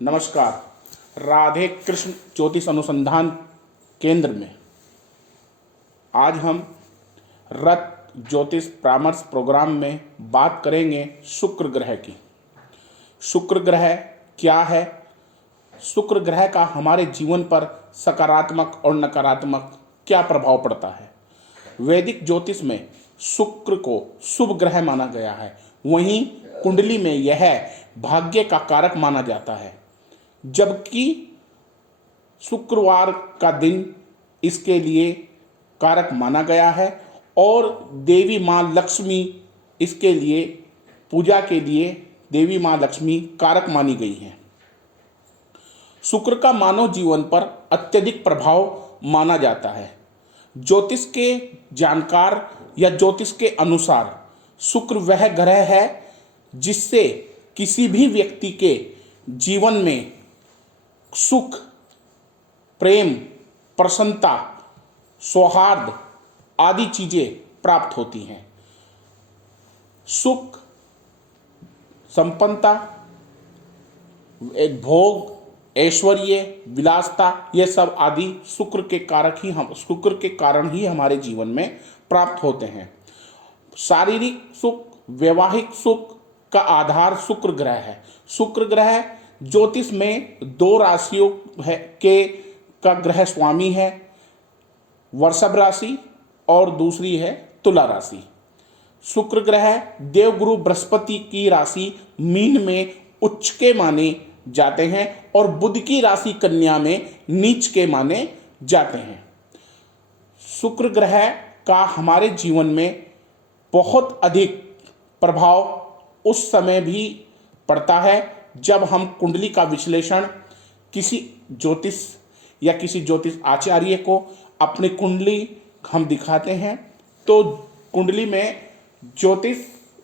नमस्कार। राधे कृष्ण ज्योतिष अनुसंधान केंद्र में आज हम रत ज्योतिष परामर्श प्रोग्राम में बात करेंगे शुक्र ग्रह की। शुक्र ग्रह क्या है, शुक्र ग्रह का हमारे जीवन पर सकारात्मक और नकारात्मक क्या प्रभाव पड़ता है। वैदिक ज्योतिष में शुक्र को शुभ ग्रह माना गया है, वहीं कुंडली में यह भाग्य का कारक माना जाता है, जबकि शुक्रवार का दिन इसके लिए कारक माना गया है और देवी माँ लक्ष्मी इसके लिए पूजा के लिए देवी माँ लक्ष्मी कारक मानी गई हैं। शुक्र का मानव जीवन पर अत्यधिक प्रभाव माना जाता है। ज्योतिष के जानकार या ज्योतिष के अनुसार शुक्र वह ग्रह है जिससे किसी भी व्यक्ति के जीवन में सुख, प्रेम, प्रसन्नता, सौहार्द आदि चीजें प्राप्त होती हैं। सुख, संपन्नता, एक भोग, ऐश्वर्य, विलासता, ये सब आदि शुक्र के कारण ही हमारे जीवन में प्राप्त होते हैं। शारीरिक सुख, वैवाहिक सुख का आधार शुक्र ग्रह है। शुक्र ग्रह ज्योतिष में दो राशियों का ग्रह स्वामी है, वृषभ राशि और दूसरी है तुला राशि। शुक्र ग्रह देवगुरु बृहस्पति की राशि मीन में उच्च के माने जाते हैं और बुध की राशि कन्या में नीच के माने जाते हैं। शुक्र ग्रह का हमारे जीवन में बहुत अधिक प्रभाव उस समय भी पड़ता है जब हम कुंडली का विश्लेषण किसी ज्योतिष या किसी ज्योतिष आचार्य को अपनी कुंडली हम दिखाते हैं तो कुंडली में ज्योतिष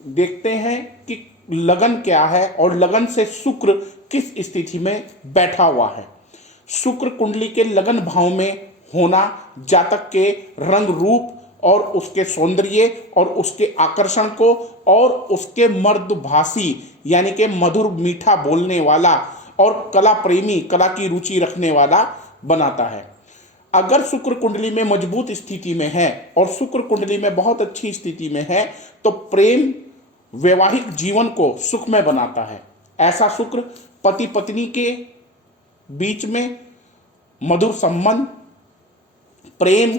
देखते हैं कि लगन क्या है और लगन से शुक्र किस स्थिति में बैठा हुआ है। शुक्र कुंडली के लगन भाव में होना जातक के रंग रूप और उसके सौंदर्य और उसके आकर्षण को और उसके मर्दभाषी यानी कि मधुर मीठा बोलने वाला और कला प्रेमी, कला की रुचि रखने वाला बनाता है। अगर शुक्र कुंडली में मजबूत स्थिति में है और शुक्र कुंडली में बहुत अच्छी स्थिति में है तो प्रेम वैवाहिक जीवन को सुखमय बनाता है। ऐसा शुक्र पति पत्नी के बीच में मधुर संबंध, प्रेम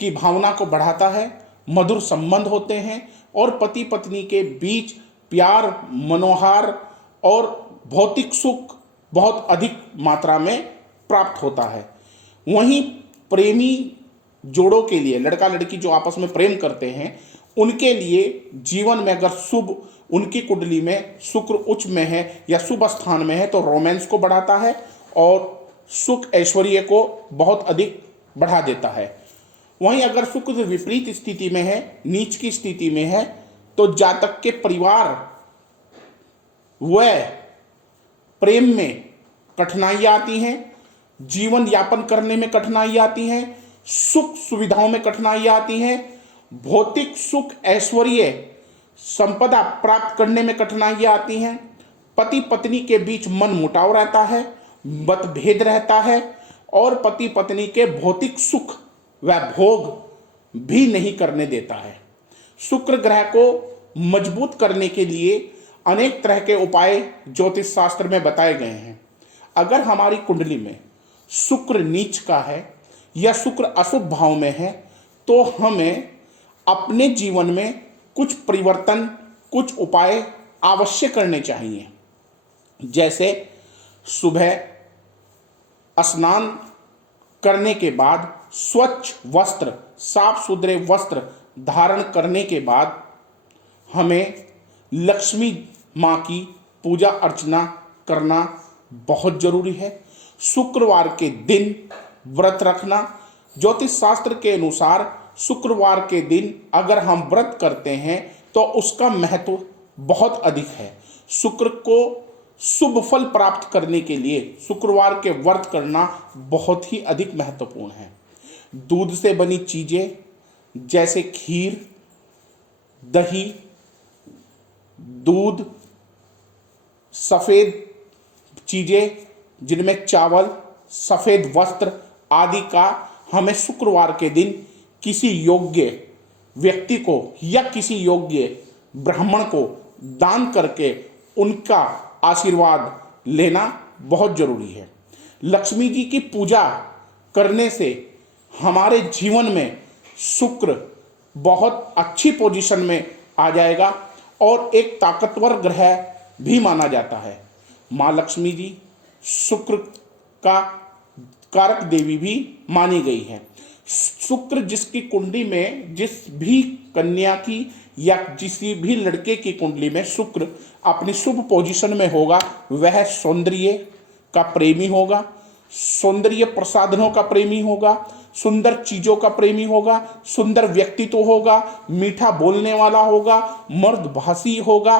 की भावना को बढ़ाता है, मधुर संबंध होते हैं और पति पत्नी के बीच प्यार, मनोहार और भौतिक सुख बहुत अधिक मात्रा में प्राप्त होता है। वहीं प्रेमी जोड़ों के लिए, लड़का लड़की जो आपस में प्रेम करते हैं उनके लिए जीवन में अगर शुभ उनकी कुंडली में शुक्र उच्च में है या शुभ स्थान में है तो रोमांस को बढ़ाता है और सुख ऐश्वर्य को बहुत अधिक बढ़ा देता है। वहीं अगर शुक्र विपरीत स्थिति में है, नीच की स्थिति में है, तो जातक के परिवार वह प्रेम में कठिनाइयाँ आती हैं, जीवन यापन करने में कठिनाइयाँ आती हैं, सुख सुविधाओं में कठिनाइयाँ आती हैं, भौतिक सुख ऐश्वर्य संपदा प्राप्त करने में कठिनाइयाँ आती हैं, पति पत्नी के बीच मन मुटाव रहता है, मतभेद रहता है और पति पत्नी के भौतिक सुख वह भोग भी नहीं करने देता है। शुक्र ग्रह को मजबूत करने के लिए अनेक तरह के उपाय ज्योतिष शास्त्र में बताए गए हैं। अगर हमारी कुंडली में शुक्र नीच का है या शुक्र अशुभ भाव में है तो हमें अपने जीवन में कुछ परिवर्तन, कुछ उपाय अवश्य करने चाहिए। जैसे सुबह स्नान करने के बाद स्वच्छ वस्त्र, साफ सुथरे वस्त्र धारण करने के बाद हमें लक्ष्मी माँ की पूजा अर्चना करना बहुत जरूरी है। शुक्रवार के दिन व्रत रखना, ज्योतिष शास्त्र के अनुसार शुक्रवार के दिन अगर हम व्रत करते हैं तो उसका महत्व बहुत अधिक है। शुक्र को शुभ फल प्राप्त करने के लिए शुक्रवार के व्रत करना बहुत ही अधिक महत्वपूर्ण है। दूध से बनी चीजें जैसे खीर, दही, दूध, सफ़ेद चीज़ें जिनमें चावल, सफ़ेद वस्त्र आदि का हमें शुक्रवार के दिन किसी योग्य व्यक्ति को या किसी योग्य ब्राह्मण को दान करके उनका आशीर्वाद लेना बहुत जरूरी है। लक्ष्मी जी की पूजा करने से हमारे जीवन में शुक्र बहुत अच्छी पोजीशन में आ जाएगा और एक ताकतवर ग्रह भी माना जाता है। माँ लक्ष्मी जी शुक्र का कारक देवी भी मानी गई है। शुक्र जिसकी कुंडली में, जिस भी कन्या की या किसी भी लड़के की कुंडली में शुक्र अपनी शुभ पोजीशन में होगा, वह सौंदर्य का प्रेमी होगा, सौंदर्य प्रसाधनों का प्रेमी होगा, सुंदर चीजों का प्रेमी होगा, सुंदर व्यक्तित्व होगा, मीठा बोलने वाला होगा, मर्दभाषी होगा,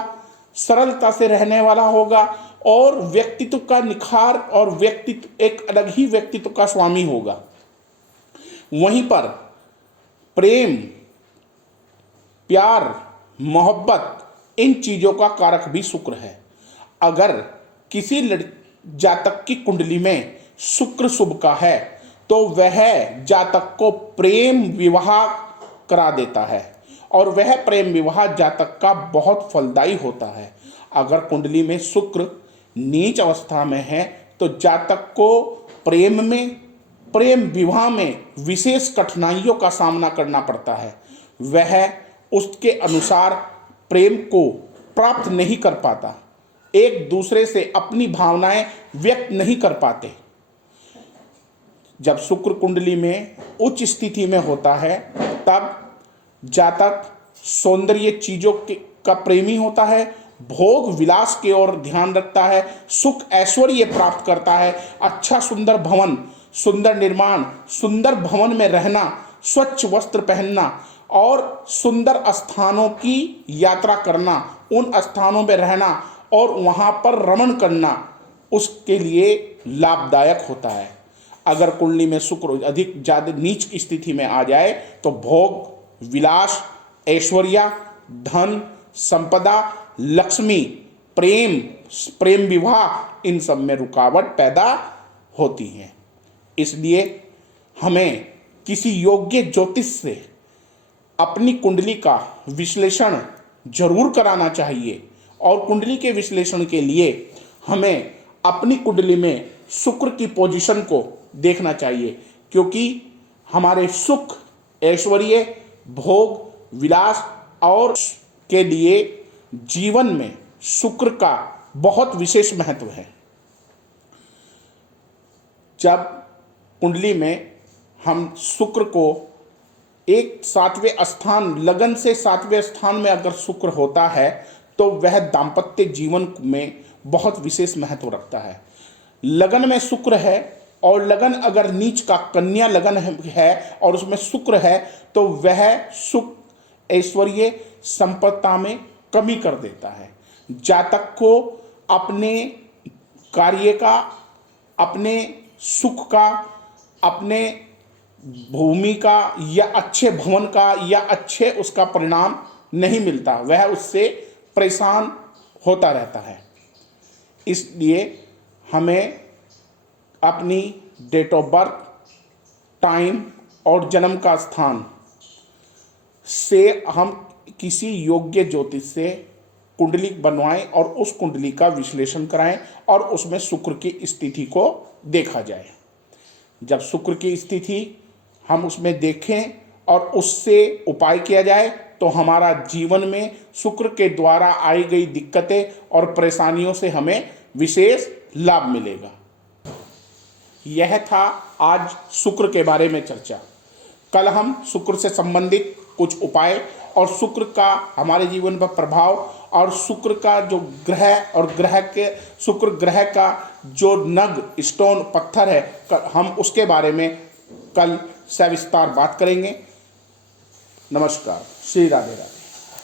सरलता से रहने वाला होगा और व्यक्तित्व का निखार और व्यक्तित्व एक अलग ही व्यक्तित्व का स्वामी होगा। वहीं पर प्रेम, प्यार, मोहब्बत इन चीजों का कारक भी शुक्र है। अगर किसी जातक की कुंडली में शुक्र शुभ का है तो वह जातक को प्रेम विवाह करा देता है और वह प्रेम विवाह जातक का बहुत फलदायी होता है। अगर कुंडली में शुक्र नीच अवस्था में है तो जातक को प्रेम विवाह में विशेष कठिनाइयों का सामना करना पड़ता है। वह उसके अनुसार प्रेम को प्राप्त नहीं कर पाता, एक दूसरे से अपनी भावनाएं व्यक्त नहीं कर पाते। जब शुक्र कुंडली में उच्च स्थिति में होता है तब जातक सौंदर्य चीजों का प्रेमी होता है, भोग विलास की ओर ध्यान रखता है, सुख ऐश्वर्य प्राप्त करता है, अच्छा सुंदर भवन, सुंदर निर्माण, सुंदर भवन में रहना, स्वच्छ वस्त्र पहनना और सुंदर स्थानों की यात्रा करना, उन स्थानों में रहना और वहां पर रमण करना उसके लिए लाभदायक होता है। अगर कुंडली में शुक्र अधिक ज्यादा नीच स्थिति में आ जाए तो भोग विलास, ऐश्वर्य, धन, संपदा, लक्ष्मी, प्रेम विवाह इन सब में रुकावट पैदा होती है। इसलिए हमें किसी योग्य ज्योतिष से अपनी कुंडली का विश्लेषण जरूर कराना चाहिए और कुंडली के विश्लेषण के लिए हमें अपनी कुंडली में शुक्र की पोजीशन को देखना चाहिए, क्योंकि हमारे सुख, ऐश्वर्य, भोग विलास और के लिए जीवन में शुक्र का बहुत विशेष महत्व है। जब कुंडली में हम शुक्र को एक 7वें स्थान, लगन से 7वें स्थान में अगर शुक्र होता है तो वह दाम्पत्य जीवन में बहुत विशेष महत्व रखता है। लगन में शुक्र है और लगन अगर नीच का कन्या लगन है और उसमें शुक्र है तो वह सुख, ऐश्वर्य, संपत्ति में कमी कर देता है। जातक को अपने कार्य का, अपने सुख का, अपने भूमि का या अच्छे भवन का या अच्छे उसका परिणाम नहीं मिलता, वह उससे परेशान होता रहता है। इसलिए हमें अपनी डेट ऑफ बर्थ, टाइम और जन्म का स्थान से हम किसी योग्य ज्योतिष से कुंडली बनवाएं और उस कुंडली का विश्लेषण कराएं और उसमें शुक्र की स्थिति को देखा जाए। जब शुक्र की स्थिति हम उसमें देखें और उससे उपाय किया जाए तो हमारा जीवन में शुक्र के द्वारा आई गई दिक्कतें और परेशानियों से हमें विशेष लाभ मिलेगा। यह था आज शुक्र के बारे में चर्चा। कल हम शुक्र से संबंधित कुछ उपाय और शुक्र का हमारे जीवन पर प्रभाव और शुक्र का जो ग्रह और शुक्र ग्रह का जो नग, स्टोन, पत्थर है, हम उसके बारे में कल सविस्तार बात करेंगे। नमस्कार, श्री राधे राधे।